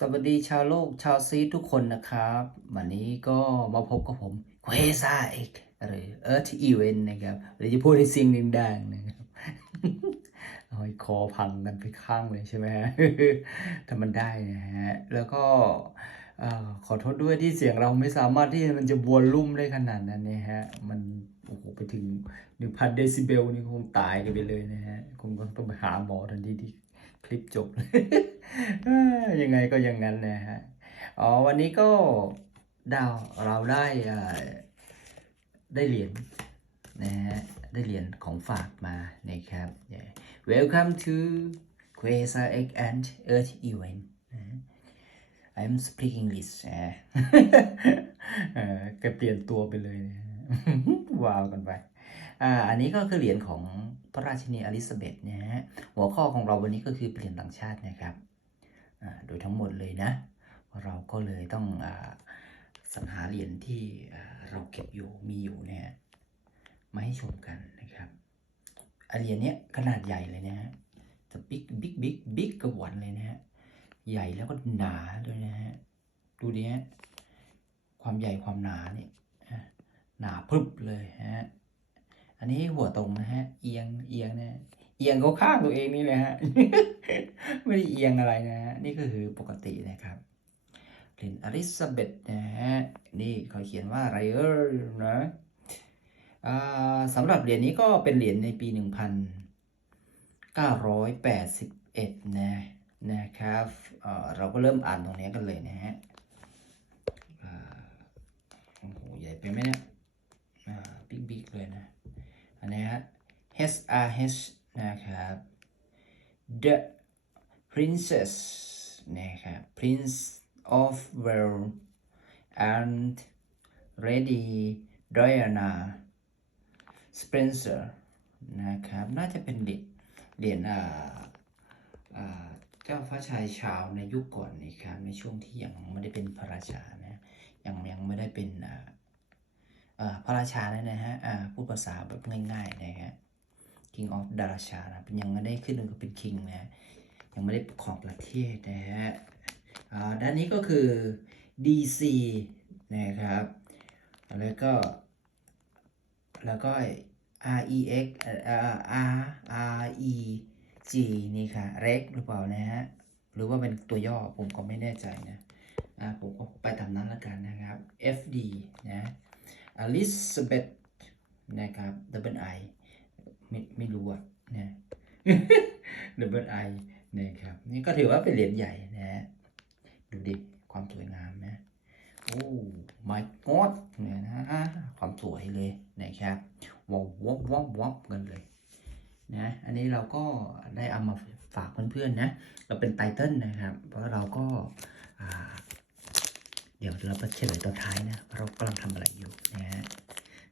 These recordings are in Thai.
สวัสดีชาวโลกชาวซีทุกคนนะครับ วันนี้ก็มาพบกับผมเควซ่าเอกหรือเอิร์ธอีเวนนะครับหรือจะพูดให้เสียงดังๆนะครับเอาให้คอพังกันไปข้างเลยใช่ไหมฮะถ้ามันได้นะฮะ แล้วก็ขอโทษด้วยที่เสียงเราไม่สามารถที่มันจะบวลลุ่มได้ขนาดนั้นนี่ยฮะ มันโอ้โหไปถึง1,000เดซิเบลนี่คงตายกันไปเลยนะฮะ คงต้องไปหาหมอทันทีที่ คลิปจบยังไงก็อย่างนั้นนะฮะอ๋อวันนี้ก็ดาวเราได้ได้เหรียญนะฮะได้เหรียญของฝากมานะครับ Yeah. Welcome to Quasar Egg and Earth Event I'm speaking English อะเก็เปลี่ยนตัวไปเลยนะว้าวกันไป อ่าอันนี้ก็คือเหรียญของพระราชินีอลิซาเบธนะฮะหัวข้อของเราวันนี้ก็คือเปลี่ยนต่างชาตินะครับอ่าโดยทั้งหมดเลยนะ เราก็เลยต้องอาสรรหาเหรียญที่เราเก็บอยู่มีอยู่เนี่ยมาให้ชมกันนะครับเหรียญเนี้ยขนาดใหญ่เลยนะฮะจะบิ๊กบิ๊กบิ๊กบิ๊กกระวันเลยนะฮะใหญ่แล้วก็หนาด้วยนะฮะดูดิฮะความใหญ่ความหนาเนี่ยหนาพึบเลยฮะ อันนี้หัวตรงนะฮะ เอียงเอียงนะเอียงเขาข้างตัวเองนี่เลยฮะ ไม่ได้เอียงอะไรนะฮะ นี่ก็คือปกตินะครับเหรียญอลิซาเบธนะฮะ นี่เขาเขียนว่าไรเออร์นะสำหรับเหรียญนี้ก็เป็นเหรียญในปี 1981 นะนะครับเอ่อเราก็เริ่มอ่านตรงนี้กันเลยนะฮะโอ้โหใหญ่ไปไหมเนี่ยบิ๊กๆเลยนะันนี้ฮะ HRH นะครับ The Princess นะครับ Prince of Wales and Lady Diana Spencer นะครับ น่าจะเป็นเหรียญเหรียญอ่าอ่าเจ้าฟ้าชายชาวในยุคก่อนนะครับในช่วงที่ยังไม่ได้เป็นพระราชานะยังยังไม่ได้เป็นอ่า พระราชาเนี่ยนะฮะพูดภาษาแบบง่ายๆนะฮะ King of ดาราชานะเป็นยังไม่ได้ขึ้นก็เป็น King นะยังไม่ได้ปกครองประเทศนะฮะอ่าด้านนี้ก็คือ DC นะครับ แล้วก็แล้วก็ REX อ่อ R R E G นี่ค่ะ REX หรือเปล่านะฮะ หรือว่าเป็นตัวย่อผมก็ไม่แน่ใจนะอ่าผมก็ไปตามนั้นแล้วกันนะครับ FD นะ อลิซาเบธนะครับดับเบิลไอไม่ไม่รู้อะนะดับเบิลไอนะครับ นี่ก็ถือว่าเป็นเหรียญใหญ่นะฮะดูดิ ความสวยงามนะ โอ้ my god เนี่ยนะฮะความสวยเลยนะครับว้าววับวับวับกันเลยนะอันนี้เราก็ได้เอามาฝากเพื่อนๆนะ เราเป็นไตเติลนะครับ เพราะเราก็อ่า เดี๋ยวเราไปเฉลยตอนท้ายนะ เรากำลังทำอะไรอยู่นะฮะ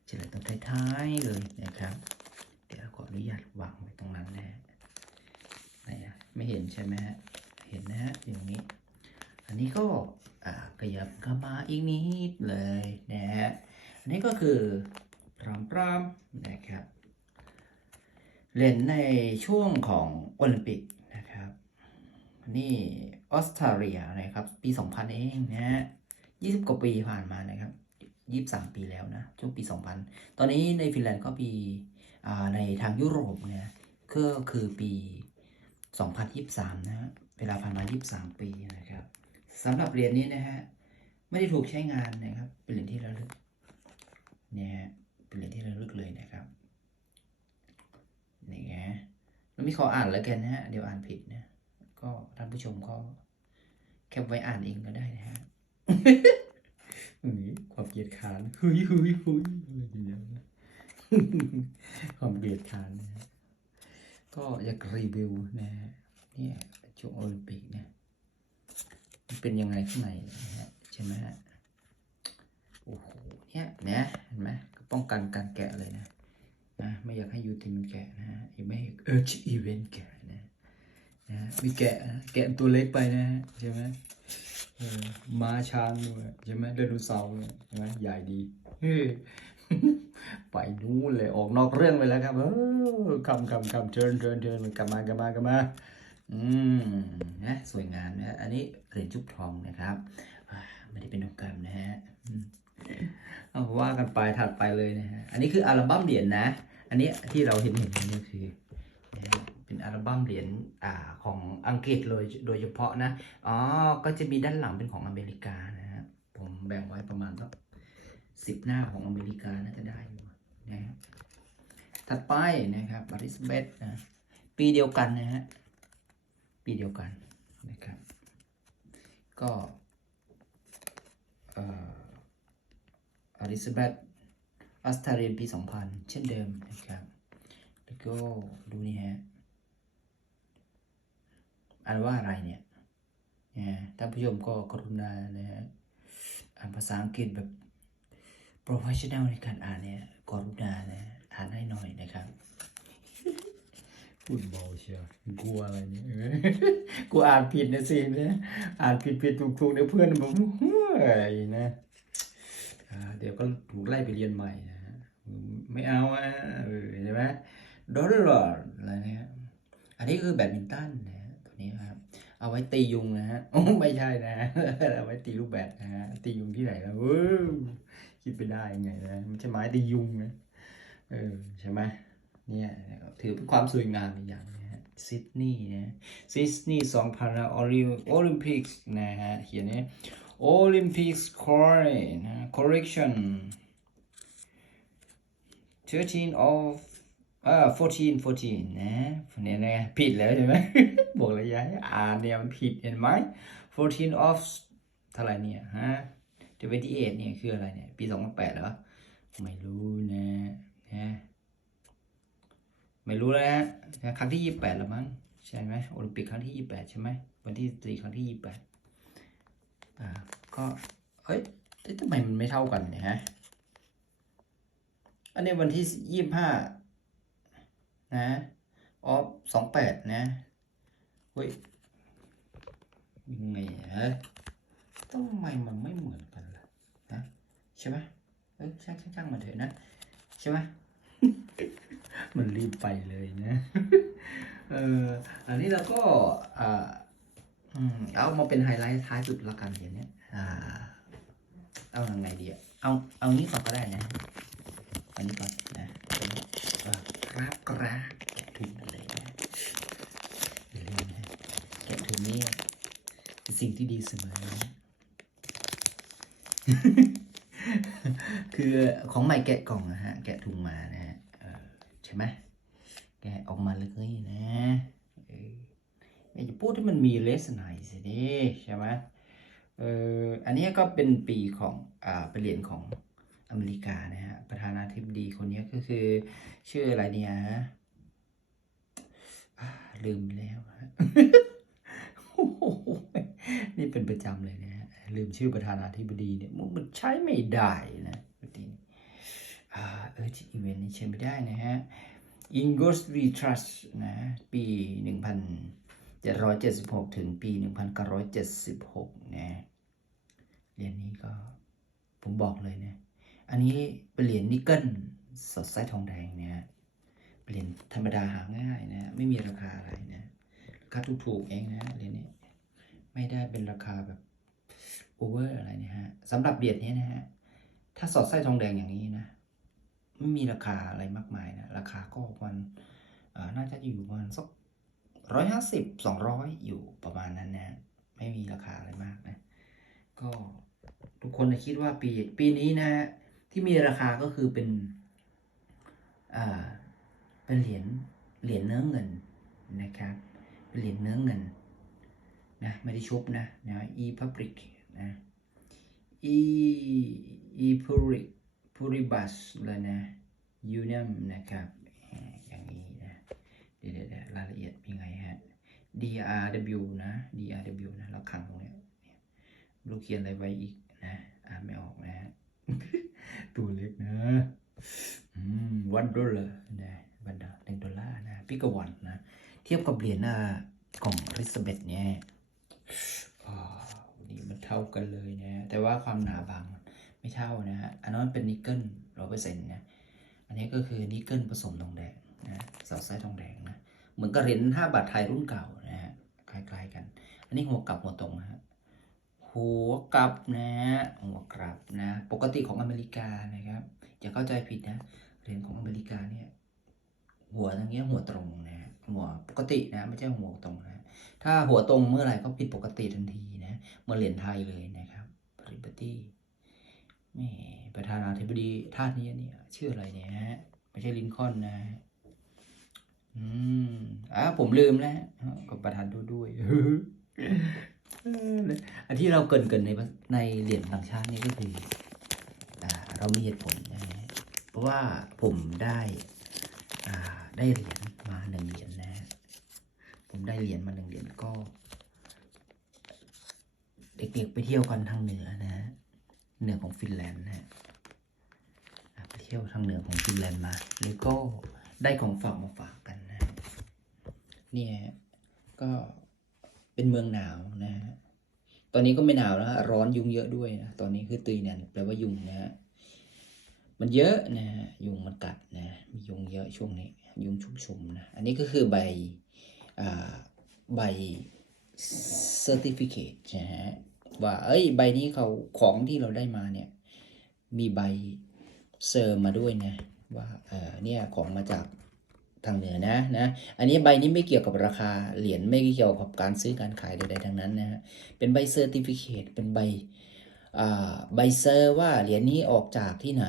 เฉลยตอนท้ายๆเลยนะครับ เดี๋ยวขออนุญาตวางไว้ตรงนั้นนะฮะไหนอะไม่เห็นใช่ไหมฮะ เห็นนะฮะอย่างนี้ อันนี้ก็ขยับเข้ามาอีกนิดเลยนะฮะ อันนี้ก็คือพรามพรามนะครับเล่นในช่วงของโอลิมปิกนะครับ นี่ออสเตรเลียนะครับ ปี 2000 เองนะฮะ 20 กว่าปีผ่านมานะครับ 23 ปีแล้วนะ ช่วงปี 2000 ตอนนี้ในฟินแลนด์ก็ปีในทางยุโรปเนี่ยก็คือปี 2023 นะฮะเวลาผ่านมา 23 ปีนะครับสำหรับเหรียญนี้นะฮะไม่ได้ถูกใช้งานนะครับ เป็นเหรียญที่ระลึกเนี่ยฮะเป็นเหรียญที่ระลึกเลยนะครับนี่ไงแล้วมีขออ่านแล้วกันนะฮะเดี๋ยวอ่านผิดนะก็ท่านผู้ชมก็แคปไว้อ่านเองก็ได้นะฮะ อืมความเกลียดค้านเฮ้ยเฮ้ยเฮ้ยอะไรอย่างเงี้ยความเกลียดค้านนะก็อยากรีวิวนะฮะเนี่ยช่วงโอลิมปิกเนี่ยมันเป็นยังไงข้างในนะฮะใช่ไหมฮะโอ้โหเนี่ยนะเห็นไหมก็ป้องกันการแกะเลยนะนะไม่อยากให้ยูทีมันแกะนะฮะยังไม่ให้เออชีอีเวนต์แกะนะนะฮะมีแกะนะแกะตัวเล็กไปนะฮะใช่ไหม ม้าช้างด้วยใช่ไหมไดโนเสาร์เนี่ยใช่ไหมใหญ่ดีไปนู่นเลยออกนอกเรื่องไปแล้วครับเออคำคำคำเชิญเชิญเชิญกลับมากลับมากลับมาอืมนะสวยงามนะอันนี้เหรียญจุบทองนะครับไม่ได้เป็นทองคำนะฮะเอาว่ากันไปถัดไปเลยนะฮะอันนี้คืออัลบั้มเหรียญนะ อันนี้ที่เราเห็นเห็นกันนี่คือนะฮะเป็นอัลบั้มเหรียญอ่าของอัง กฤษเลยโดยเฉพาะนะ อ๋อ ก็จะมีด้านหลังเป็นของอเมริกานะฮะ ผมแบ่งไว้ประมาณสักสิบหน้าของอเมริกาน่าจะได้อยู่นะฮะถัดไปนะครับบริสเบตนะ ปีเดียวกันนะฮะ ปีเดียวกันนะครับ ก็อ่ออลิซาเบธออสตรเลียปี 2000 เช่นเดิมนะครับ แล้วก็ดูนี่ฮะ อ่านว่าอะไรเนี่ยนะท่านผู้ชมก็กรุณานะฮะอ่านภาษาอังกฤษแบบ professional ในการอ่านเนี่ยกรุณานะอ่านให้หน่อยนะครับพูดเบาเชียวกลัวอะไรเนี่ยกูอ่านผิดนะสิเนี่ยอ่านผิดผิดถูกถูกเดี๋ยวเพื่อนบอกเฮ้ยนะอ่าเดี๋ยวก็ถูกไล่ไปเรียนใหม่นะฮะไม่เอาอะเออใช่ไหมดอลลาร์อะไรเนี่ยอันนี้คือแบดมินตันนะฮะตัว นี้ครับ เอาไว้ตียุงนะฮะโอ้ไม่ใช่นะเอาไว้ตีลูกแบดนะฮะตียุงที่ไหนแล้วคิดไปได้ยังไงนะมันใช่ไม้ตียุงนะเออใช่ไหมเนี่ยถือเป็นความสวยงามอีกอย่างนะฮะซิดนีย์นะซิดนีย์สองพันโอลิมโอลิมปิกนะฮะเขียนนี่ยโอลิมปิกสคอร์นะ correction 13 of เอ่อ14 14นะเนี่ยนะผิดแล้วใช่ไหมบอกเลยยายอ่านเนี่ยมันผิดเห็นไหม14 of เท่าไหร่เนี่ยฮะ28เนี่ยคืออะไรเนี่ย ปี2008เหรอ ไม่รู้นะนะไม่รู้แล้วฮะครั้งที่ยี่แปดล้วมั้งใช่ไหมโอลิมปิกครั้งที่ยี่แปดใช่ไหมวันที่สี่ครั้งที่ยี่แปดอ่าก็เฮ้ยทำไมมันไม่เท่ากันเนี่ยฮะอันนี้วันที่ยี่ห้า นะออฟสองแปดนะเฮ้ยยังไงฮะทำไมมันไม่เหมือนกันล่ะนะใช่ไหมเอ้ยช่างช่างช่างมันเถอะนะใช่ไหมมันรีบไปเลยนะ เอออันนี้เราก็อ่าอืมเอามาเป็นไฮไลท์ท้ายสุดละกันเดี๋ยวนี้อ่า เอายังไงดีอะเอา เอานี้ก่อนก็ได้นะ อันนี้ก่อนนะ เออกราบกราบแกะถุงกันเลยนะอย่าลืมนะแกะถุงนี้เป็นสิ่งที่ดีเสมอนะคือของใหม่แกะกล่องนะฮะ แกะถุงมานะฮะใช่ไหมแกะออกมาเลยนะอย่าจะพูดที่มันมีเลสไหนสิใช่ไหมเอออันนี้ก็เป็นปีของอ่าเป็นเหรียญของ อเมริกานะฮะประธานาธิบดีคนนี้ก็คือ ชื่ออะไรเนี่ยฮะลืมแล้วฮะนี่เป็นประจำเลยนะฮะลืมชื่อประธานาธิบดีเนี่ยมันใช้ไม่ได้นะปกติอ่าเออที่อีเวนต์นี้ใช้ไม่ได้นะฮะ i n g o s r e Trust นะปี 1776 ถึงปี 1976นะเหรียญนี้ก็ผมบอกเลยนะ อันนี้เป็นเหรียญนิกเกิลสดไส้ทองแดงเนี่ยเป็นเหรียญธรรมดาหาง่ายนะ ไม่มีราคาอะไรนะราคาถูกๆเองนะเหรียญนี้ไม่ได้เป็นราคาแบบโอเวอร์อะไรนี่ยฮะสำหรับเหรียญนี้นะฮะถ้าสอดไส้ทองแดงอย่างนี้นะไม่มีราคาอะไรมากมายนะราคาก็ประมาณเอ่อน่าจะอยู่ประมาณสักร้อยห้าสิบสองร้อยอยู่ประมาณนั้นนะไม่มีราคาอะไรมากนะ ก็ทุกคนนะคิดว่าปีปีนี้นะ ที่มีราคาก็คือเป็นอ่าเป็นเหรียญเหรียญเนื้อเงินนะครับ เป็นเหรียญเนื้อเงินนะไม่ได้ชุบนะนะ e public นะ e e public พูริบัสเลยนะยูเนียมนะครับอย่างนี้นะ เดี๋ยวเดี๋ยวรายละเอียดเป็นไงฮะ DRW นะ DRW นะแล้วขังตรงเนี้เนี่ยลูกเขียนอะไรไว้อีกนะ อ่านไม่ออกนะฮะ ตัวเล็กนะวันดอลลาร์นะวันดอลหนึ่งดอลลาร์นะพิกวันนะ เทียบกับเหรียญน้าของอลิซาเบธเนี่ยวันนี้มันเท่ากันเลยนะ แต่ว่าความหนาบางไม่เท่านะฮะ อันนั้นเป็นนิกเกิลร้อยเปอร์เซ็นต์นะ อันนี้ก็คือนิกเกิลผสมทองแดงนะสอดไส้ทองแดงนะ เหมือนกับเหรียญห้าบาทไทยรุ่นเก่านะฮะ คล้ายๆกัน อันนี้หัวกลับหัวตรงนะฮะ หัวกลับนะหัวกลับนะ ปกติของอเมริกานะครับอย่าเข้าใจผิดนะเหรียญของอเมริกาเนี่ยหัวทางนี้หัวตรงนะหัวปกตินะไม่ใช่หัวตรงนะถ้าหัวตรงเมื่อไหร่ก็ผิดปกติทันทีนะเมื่อเหรียญไทยเลยนะครับริบตี้แม่ประธานาธิบดีท่านนี้เนี่ยชื่ออะไรเนี่ยฮะไม่ใช่ลินคอนนะอืมอ่าผมลืมแล้วก็ประธานด้วยด้วย อันที่เราเกินเกินในในเหรียญต่างชาตินี่ก็คือเรามีเหตุผลนะฮะเพราะว่าผมได้ได้เหรียญมาหนึ่งเหรียญนะฮะผมได้เหรียญมาหนึ่งเหรียญก็ เด็กๆไปเที่ยวกันทางเหนือนะฮะเหนือของฟินแลนด์นะฮะไปเที่ยวทางเหนือของฟินแลนด์มา แล้วก็ได้ของฝากมาฝากกันนะ เนี่ยก็เป็นเมืองหนาวนะฮะ ตอนนี้ก็ไม่หนาวแล้วฮะร้อนยุงเยอะด้วยนะ ตอนนี้คือตุยเนี่ยแปลว่ายุงนะฮะ มันเยอะนะฮะยุงมันกัดนะ มียุงเยอะช่วงนี้ ยุงชุมชุมนะ อันนี้ก็คือใบอ่าใบ certificate นะฮะ ว่าเอ้ย ใบนี้เขาของที่เราได้มาเนี่ย มีใบเซอร์มาด้วยนะ ว่าเออเนี่ยของมาจาก ทางเหนือนะนะ อันนี้ใบนี้ไม่เกี่ยวกับราคาเหรียญไม่เกี่ยวกับการซื้อการขายใดๆทั้งนั้นนะฮะเป็นใบเซอร์ติฟิเคตเป็นใบอ่าใบเซอร์ว่าเหรียญนี้ออกจากที่ไหน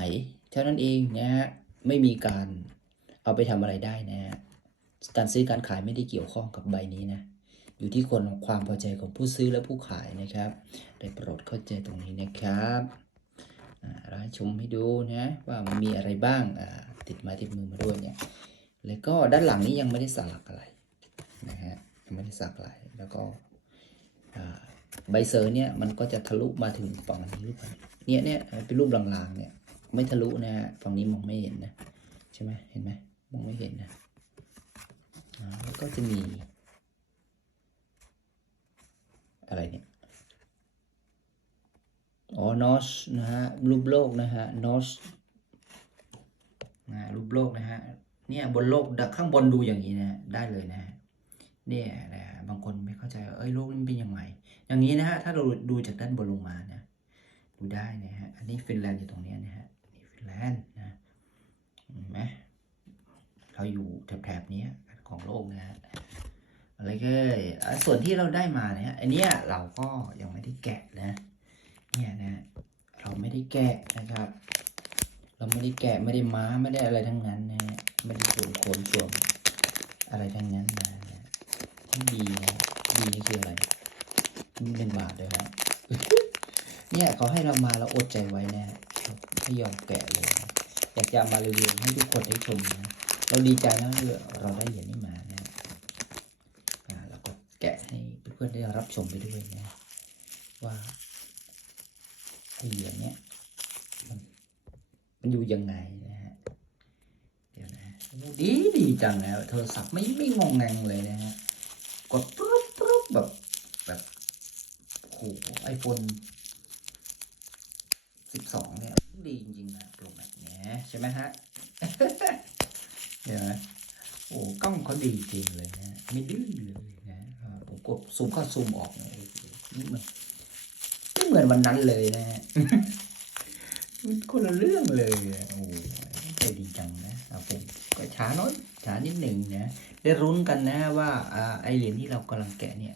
เท่านั้นเองนะฮะไม่มีการเอาไปทำอะไรได้นะฮะการซื้อการขายไม่ได้เกี่ยวข้องกับใบนี้นะอยู่ที่คนความพอใจของผู้ซื้อและผู้ขายนะครับ ได้โปรดเข้าใจตรงนี้นะครับอ่าเราชมให้ดูนะว่ามันมีอะไรบ้างอ่าติดม้ติดมือมาด้วยเนี่ย แล้วก็ด้านหลังนี้ยังไม่ได้สักอะไรนะฮะยังไม่ได้สักอะไรแล้วก็ใบเซอร์เนี่ยมันก็จะทะลุมาถึงฝั่งนี้รือเปล่าเนี่ยเนี่ยเป็นรูปลางๆเนี่ยไม่ทะลุนะฮะฝั่งนี้มองไม่เห็นนะใช่ไหมเห็นไหมมองไม่เห็นนะแล้วก็จะมี อะไรเนี่ยอ๋อนอชนะฮะรูปโลกนะฮะนอชนะรูปโลกนะฮะ เนี่ยบนโลกดักข้างบนดูอย่างนี้นะได้เลยนะฮะเนี่ยนะบางคนไม่เข้าใจว่าเอ้ยโลกนี้เป็นยังไงอย่างนี้นะฮะถ้าเราดูจากด้านบนลงมานะดูได้นะฮะอันนี้ฟินแลนด์อยู่ตรงเนี้ยนะฮะนี่ฟินแลนด์นะเห็นไหมเราอยู่แถบๆนี้ของโลกนะฮะอะไรก็ส่วนที่เราได้มาเนี่ยอันเนี้ยเราก็ยังไม่ได้แกะนะเนี่ยนะเราไม่ได้แกะนะครับ เราไม่ได้แกะไม่ได้ม้าไม่ได้อะไรทั้งนั้นนะฮะไม่ได้สวมโคนสวมอะไรทั้งนั้นมานะดีนะดีนี่คืออะไรนี่เป็นบาทเลยฮะเนี่ยเขาให้เรามาเราอดใจไว้นะไม่ยอมแกะเลยนะอยากจะเอามารีวิวให้ทุกคนได้ชมนะเราดีใจนะเราได้เหรียญนี้มานะอ่าแล้วก็แกะให้เพื่อนๆได้รับชมไปด้วยนะว่าเหรียญเนี้ย มันอยู่ยังไงนะฮะเดี๋ยวนะดีดีจังนะโทรศัพท์ไม่ไม่งงงงเลยนะฮะกดปุ๊บปุ๊บแบบแบบโอ้โหไอโฟนสิบสองเนี่ยดีจริงๆนะโปรแม็กเนี่ยใช่ไหมฮะเห็นไหมโอ้กล้องเขาดีจริงเลยนะไม่ดื้อเลยนะผมกดซูมเข้าซูมออกนะโอ้โหนี่มันไม่เหมือนวันนั้นเลยนะฮะ ละเรื่องเลยอะโอ้ใจดีจังนะเอาผมก็ช้าน้อยช้านิดหนึ่งนะ ได้รุ้นกันนะว่าอ่าไอเหรียญที่เรากำลังแกะเนี่ย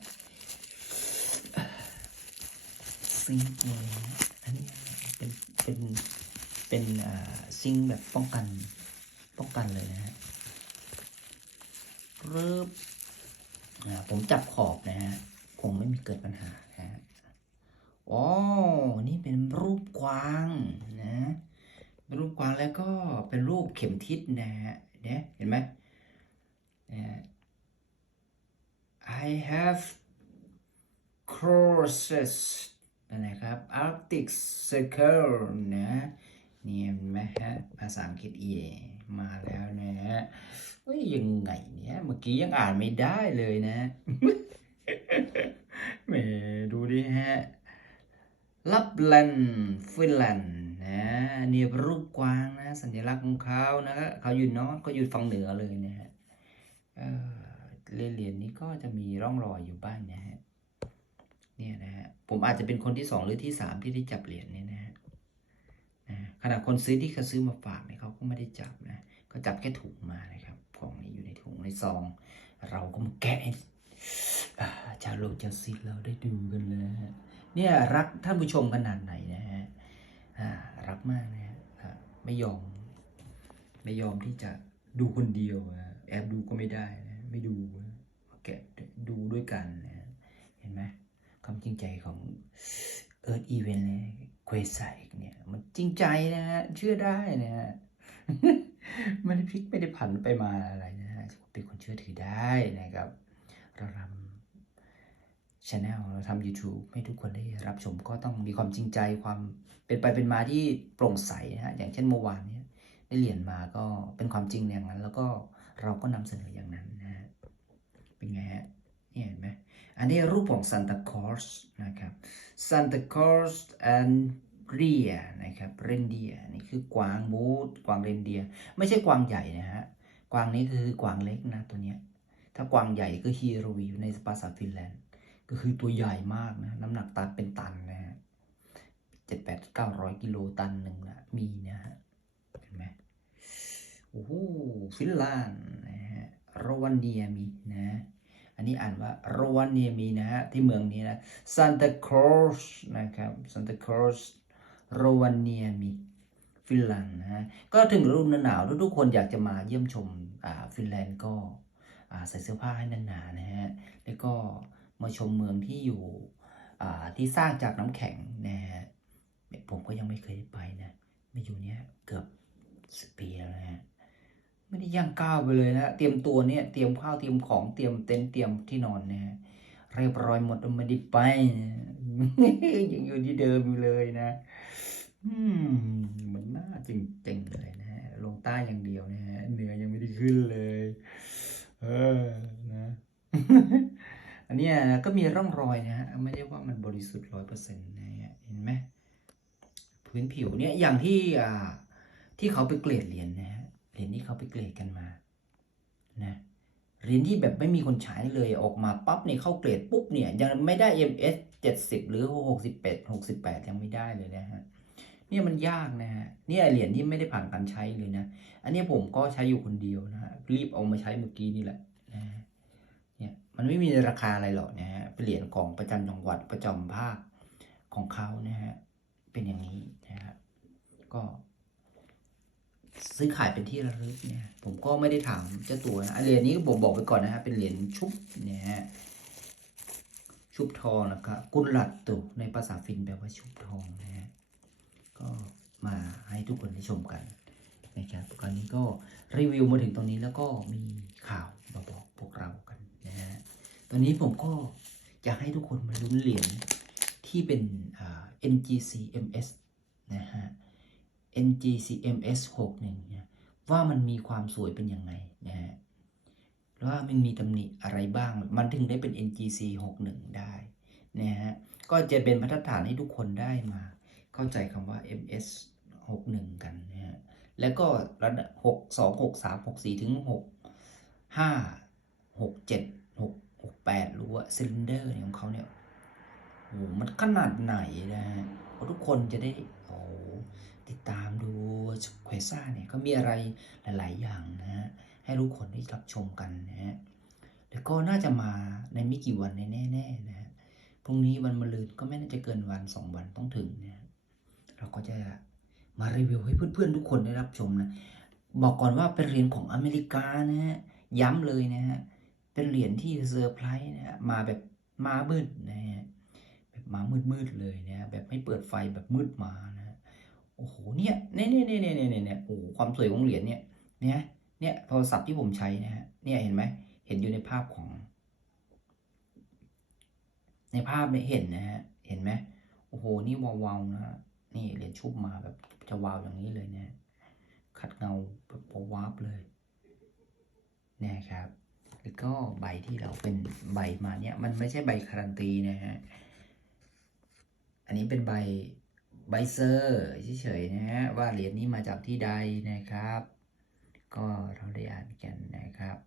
ซิงเลยนอันนี้เป็นเป็นเป็นอ่าซิงแบบป้องกันป้องกันเลยนะฮะเรึบอ่าผมจับขอบนะฮะคงไม่มีเกิดปัญหานะฮะ อ๋อ นี่เป็นรูปกวางนะเป็นรูปกวางแล้วก็เป็นรูปเข็มทิศนะฮะเนี่ยเห็นไหมนะ I have crosses นะครับ Arctic Circle นะเนี่ยเห็นไหมฮะภาษาอังกฤษเอมาแล้วนะฮะเฮ้ยยังไงเนี่ย เมื่อกี้ยังอ่านไม่ได้เลยนะ แหมดูดิฮะ ลับ แลนฟินแลนด์นะเนี่ยรูปกวางนะ สัญลักษณ์ของเขานะเขาอยู่นอร์ทเขาอยู่ฝั่งเหนือเลยนะฮะเออเหรียญนี้ก็จะมีร่องรอยอยู่บ้างนะฮะเนี่ยนะฮะผมอาจจะเป็นคนที่สองหรือที่สามที่ได้จับเหรียญเนี่ยนะฮะนะขณะคนซื้อที่เขาซื้อมาฝากเนี่ยเขาก็ไม่ได้จับนะก็จับแค่ถุงมานะครับของนี้อยู่ในถุงในซอง เราก็มาแกะให้าชาวโลกชาวซิดเราได้ดูกันเลยฮะ เนี่ยรักท่านผู้ชมขนาดไหนนะฮะรักมากนะฮะไม่ยอม ไม่ยอมที่จะดูคนเดียวอะแอบดูก็ไม่ได้นะไม่ดูแกะดูด้วยกันนะเห็นไหมความจริงใจของเอิร์ธอีเวนเลยเควสไซเนี่ย มันจริงใจนะฮะเชื่อได้นะฮะไม่ได้พลิกไม่ได้ผันไปมาอะไรนะฮะเป็นคนเชื่อถือได้นะครับเราทำ ช n e l เราทำ YouTube ให้ทุกคนได้รับชมก็ต้องมีความจริงใจความเป็นไปเป็นมาที่โปร่งใสนะฮะอย่างเช่นเมื่อวานเนี้ยได้เรียญมาก็เป็นความจริงอย่างนั้น แล้วก็เราก็นำเสนออย่างนั้นนะฮะเป็นไงฮะเนี่เห็นไหมอันนี้รูปของ Santa Claus นะครับ Santa Claus and Reindeer นะครับ Reindeer นี่คือกวางมูดกวางเรนเดีย ไม่ใช่กวางใหญ่นะฮะกวางนี้คือกวางเล็กนะตัวเนี้ยถ้ากวางใหญ่ก็ฮีโรวีในภาษาฟินแลนด์ ก็คือตัวใหญ่มากนะ น้ำหนักตันเป็นตันนะฮะเจ็ดแปดเก้าร้อยกิโลตันหนึ่งนะมีนะฮะเห็นไหมโอ้โหฟินแลนด์นะฮะโรวันเนียมีนะ อันนี้อ่านว่าโรวันเนียมีนะฮะที่เมืองนี้นะซานตาครอสนะครับซานตาครอสโรวันเนียมีฟินแลนด์นะฮะก็ถึงฤดูหนาวทุกๆคนอยากจะมาเยี่ยมชมอ่าฟินแลนด์ก็อ่าใส่เสื้อผ้าให้หนาๆนะฮะแล้วก็ มาชมเมืองที่อยู่ที่สร้างจากน้ำแข็งนะฮะผมก็ยังไม่เคยได้ไปนะมาอยู่เนี้ยเกือบสิบปีแล้วนะฮะไม่ได้ย่างก้าวไปเลยนะเตรียมตัวเนี่ยเตรียมข้าวเตรียมของเตรียมเต็นท์เตรียมที่นอนนะฮะเรียบร้อยหมดไม่ได้ไปยังอยู่ที่เดิมอยู่เลยนะมมันน่าจริงๆเลยนะฮะลงใต้อย่างเดียวนะฮะเหนือยังไม่ได้ขึ้นเลย เออนะ อันนี้ก็มีร่องรอยนะฮะไม่ได้ว่ามันบริสุทธิ์ร้อยเปอร์เซ็นต์นะฮะเห็นไหมพื้นผิวเนี่ยอย่างที่อ่าที่เขาไปเกรดเหรียญนะฮะเหรียญที่เขาไปเกรดกันมานะเหรียญที่แบบไม่มีคนใช้เลยออกมาปั๊บเนี่ยเข้าเกรดปุ๊บเนี่ยยังไม่ได้ MS 70 หรือ68 68 ยังไม่ได้เลยนะฮะเนี่ยมันยากนะฮะเนี่ยเหรียญที่ไม่ได้ผ่านการใช้เลยนะ อันนี้ผมก็ใช้อยู่คนเดียวนะฮะรีบเอามาใช้เมื่อกี้นี่แหละ มันไม่มีราคาอะไรหรอกนะฮะเป็นเหรียญของประจำจังหวัดประจำภาคของเขานะฮะเป็นอย่างนี้นะครับก็ซื้อขายเป็นที่ระลึกเนี่ยผมก็ไม่ได้ถามเจ้าตัวนะเหรียญนี้ผมบอกไปก่อนนะฮะเป็นเหรียญชุบเนี่ยฮะชุบทองนะครับกุลลัดตุในภาษาฟินแปลว่าชุบทองนะฮะก็มาให้ทุกคนได้ชมกันนะครับตอนนี้ก็รีวิวมาถึงตรงนี้แล้วก็มีข่าวมาบอกพวกเรากันนะฮะ ตอนนี้ผมก็อยากให้ทุกคนมาลุ้นเหรียญที่เป็น NGCMS นะฮะ NGCMS 61เนี่ยว่ามันมีความสวยเป็นยังไงนะฮะว่ามันมีตำหนิอะไรบ้าง มันถึงได้เป็น NGC 61ได้นะฮะก็จะเป็นมาตรฐานให้ทุกคนได้มา เข้าใจคำว่า MS 61กันนะฮะแล้วก็ระดับ6 2 6 3 6 4 ถึง 6 5 6 7 6 6 8หรือว่าซิลินเดอร์ของเขาเนี่ยโอ้มันขนาดไหนนะฮะทุกคนจะได้โอ้ติดตามดูเควซ่าเนี่ยก็มีอะไรหลาย ๆ อย่างนะฮะให้ทุกคนได้รับชมกันนะฮะแล้วก็น่าจะมาในไม่กี่วันแน่ๆนะฮะพรุ่งนี้วันมะรืนก็ไม่น่าจะเกินวันสองวันต้องถึงนะฮะเราก็จะมารีวิวให้เพื่อน ๆ ทุกคนได้รับชมนะบอกก่อนว่าเป็นเหรียญของอเมริกานะฮะย้ำเลยนะฮะ เป็นเหรียญที่เซอร์ไพรส์นะฮะมาแบบมามืดนะฮะแบบมามืดๆเลยนะแบบไม่เปิดไฟแบบมืดมานะโอ้โหเนี่ยเนี่ยเนี่ยเนี่ยเนี่ยเนี่ยเนี่ยโอ้โหความสวยของเหรียญเนี่ยเนี่ยเนี่ยโทรศัพท์ที่ผมใช้นะฮะเนี่ยเห็นไหมเห็นอยู่ในภาพของ ในภาพเนี่ยเห็นนะฮะเห็นไหมโอ้โหนี่วาวๆนะฮะนี่เหรียญชุบมาแบบจะวาวอย่างนี้เลยเนี่ยขัดเงาแบบวาบเลยเนี่ยครับ แล้วก็ใบที่เราเป็นใบมาเนี่ยมันไม่ใช่ใบการันตีนะฮะ อันนี้เป็นใบใบเซอร์เฉยๆนะฮะว่าเหรียญนี้มาจากที่ใดนะครับ ก็เราได้อ่านกันนะครับ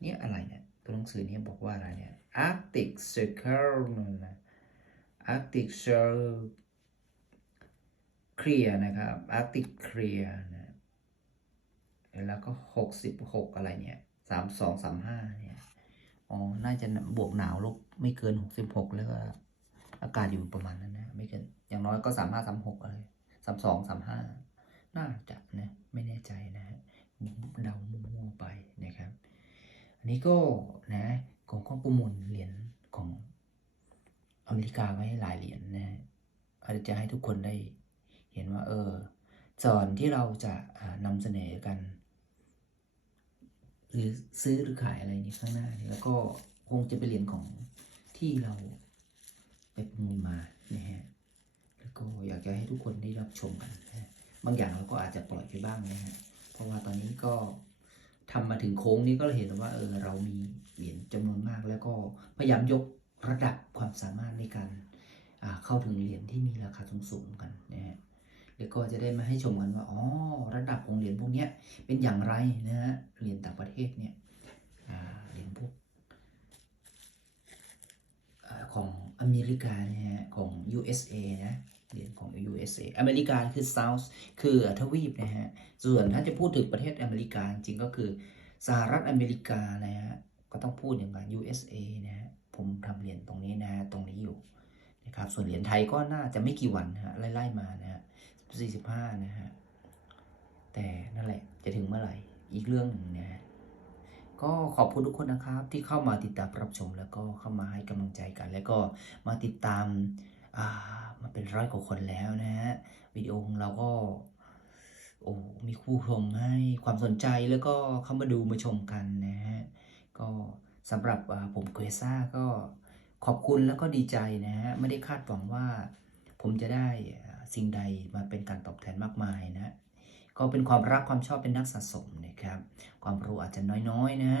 เนี่ยอะไรเนี่ยตัวหนังสือนี้บอกว่าอะไรเนี่ย Arctic Circle นั่นนะ Arctic Circle Clear นะครับ Arctic Clear นะแล้วก็หกสิบหกอะไรเนี่ย สามสองสามห้าเนี่ยอ๋อน่าจะบวกหนาวลบไม่เกินหกสิบหกแล้วก็อากาศอยู่ประมาณนั้นนะไม่เกินอย่างน้อยก็สามห้าสามหกอะไรสามสองสามห้าน่าจะนะไม่แน่ใจนะฮะเดามั่วไปนะครับ อันนี้ก็นะของข้อประมวลเหรียญของอเมริกาไว้หลายเหรียญนะฮะอาจจะให้ทุกคนได้เห็นว่า เออสอนที่เราจะนำเสนอกัน หรือซื้อหรือขายอะไรนี้ข้างหน้านี่แล้วก็คงจะเป็นเหรียญของที่เราไปประมูลมานะฮะแล้วก็อยากจะให้ทุกคนได้รับชมกันนะฮะบางอย่างเราก็อาจจะปล่อยไปบ้างนะฮะเพราะว่าตอนนี้ก็ทำมาถึงโค้งนี้ก็เห็นว่าเออเรามีเหรียญจำนวนมาก แล้วก็พยายามยกระดับความสามารถในการอ่าเข้าถึงเหรียญที่มีราคาสูงๆกันนะฮะ เดี๋ยวก็จะได้มาให้ชมกันว่าอ๋อระดับของเหรียญพวกนี้เป็นอย่างไรนะฮะเหรียญต่างประเทศเนี่ยเหรียญพวกอของอเมริกาเนี่ยของ USA นะเหรียญของ USA อเมริกาคือ South คือทวีปนะฮะส่วนถ้าจะพูดถึงประเทศอเมริกาจริงก็คือสหรัฐอเมริกานะฮะก็ต้องพูดอย่างกัน USA นะฮะผมทำเหรียญตรงนี้นะตรงนี้อยู่นะครับส่วนเหรียญไทยก็น่าจะไม่กี่วันนะฮะไล่ๆมานะฮะ 45 นะฮะ แต่นั่นแหละจะถึงเมื่อไหร่ อีกเรื่องหนึ่งนะฮะก็ขอบคุณทุกคนนะครับที่เข้ามาติดตามรับชมแล้วก็เข้ามาให้กำลังใจกัน แล้วก็มาติดตามอ่ามาเป็นร้อยกว่าคนแล้วนะฮะวิดีโอของเราก็โอ้มีผู้ชมให้ความสนใจแล้วก็เข้ามาดูมาชมกันนะฮะก็สำหรับผมเควซ่าก็ขอบคุณแล้วก็ดีใจนะฮะไม่ได้คาดหวังว่าผมจะได้ สิ่งใดมาเป็นการตอบแทนมากมายนะก็เป็นความรักความชอบเป็นนักสะสมนะครับ ความรู้อาจจะน้อยๆนะ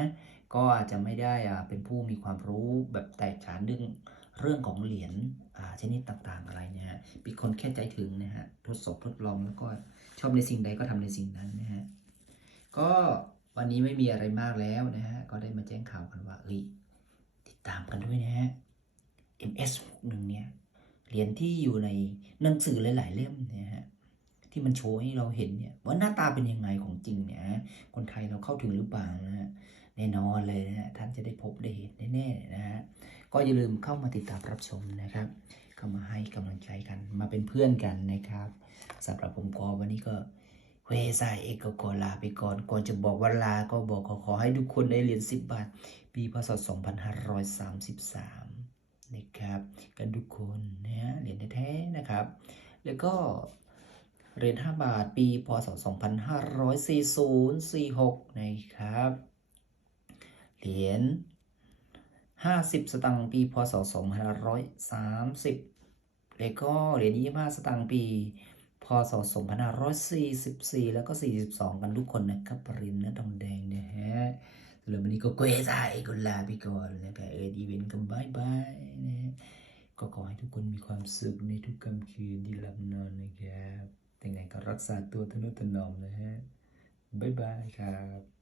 ก็อาจจะไม่ได้อ่าเป็นผู้มีความรู้แบบแตกฉานเรื่องเรื่องของเหรียญอ่าชนิดต่างๆอะไรเนี่ยฮะเป็นคนแค่ใจถึงนะฮะทดสอบทดลองแล้วก็ชอบในสิ่งใดก็ทำในสิ่งนั้นนะฮะก็วันนี้ไม่มีอะไรมากแล้วนะฮะก็ได้มาแจ้งข่าวกันว่าเอ้ยติดตามกันด้วยนะฮะ MS 61เนี่ย เหรียญที่อยู่ในหนังสือหลาย ๆ เล่มเนี่ยฮะที่มันโชว์ให้เราเห็นเนี่ยว่าหน้าตาเป็นยังไงของจริงเนี่ยฮะคนไทยเราเข้าถึงหรือเปล่านะฮะแน่นอนเลยนะฮะท่านจะได้พบได้เห็นแน่ๆนะฮะก็อย่าลืมเข้ามาติดตามรับชมนะครับเข้ามาให้กำลังใจกันมาเป็นเพื่อนกันนะครับสำหรับผมก็วันนี้ก็เวสายเอกก็ลาไปก่อน ก่อนจะบอกว่าลาก็บอกขอขอให้ทุกคนได้เหรียญ10 บาท ปีพศ 2533 นะครับ กันทุกคนนะฮะเหรียญแท้ๆนะครับ แล้วก็เหรียญ5บาทปีพศ 2540-46 นะครับเหรียญ50 สตางค์ปีพศ 2530 แล้วก็เหรียญ25 สตางค์ปีพศ 2544 แล้วก็ 42 กันทุกคนนะครับปรินเนื้อทองแดงนะฮะ สำหรับวันนี้ก็เกวซายก็ลาไปก่อนนะครับเออดีเวนกันบายบายนะฮะก็ขอให้ทุกคนมีความสุขในทุกค่ำคืนที่หลับนอนนะครับแต่ไงก็รักษาตัวทนุถนอมนะฮะบายบายครับ